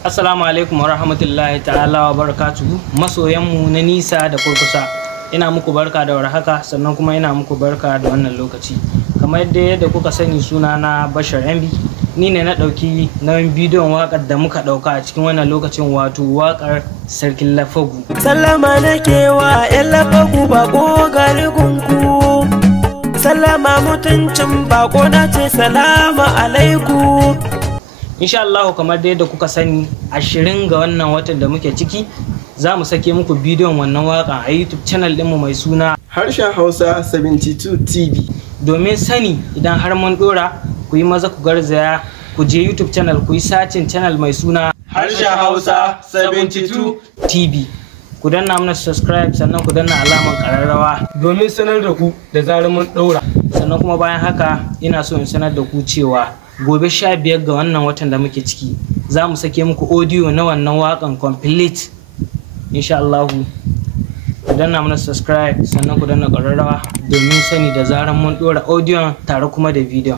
Assalamu alaikum wa rahmatullahi ta'ala wa barakatuhu. Masoyanmu na nisa da kurkusa, ina muku barka da warhaka, sannan kuma ina muku barka da wannan lokaci. Kamar yadda kuka sani, suna na Bashar MB, ni ne na ɗauki nauyin bidiyon waƙar da muka ɗauka a cikin wannan lokacin, wato waƙar Sarkin Lafagu. Sallama nake wa 'yan Lafagu, bako garigunku. Sallama mutuncin bako na ce salamu alaikum. Insha Allah, kamar da yadda kuka sani, 20 ga wannan watan da muke ciki za mu sake muku bidiyon wannan waka a YouTube channel ɗinmu mai suna Harshen Hausa 72 TV. Domin sani idan har mun dora, ku yi maza ku garzaya ku je YouTube channel ku yi sacin channel mai suna Harshen Hausa 72 TV. Ku danna mana subscribe, sannan ku danna alamar ƙararrawa domin sanar da ku da zarar mun ɗora. Sannan kuma bayan haka ina so in sanar da ku cewa gobe 15 ga wannan watan da muke ciki za mu sake muku audio na wannan waƙan complete. Insha Allah, ku danna mana subscribe, sannan ku danna ƙararrawa domin sani da zarar mun ɗora audio tare kuma da video.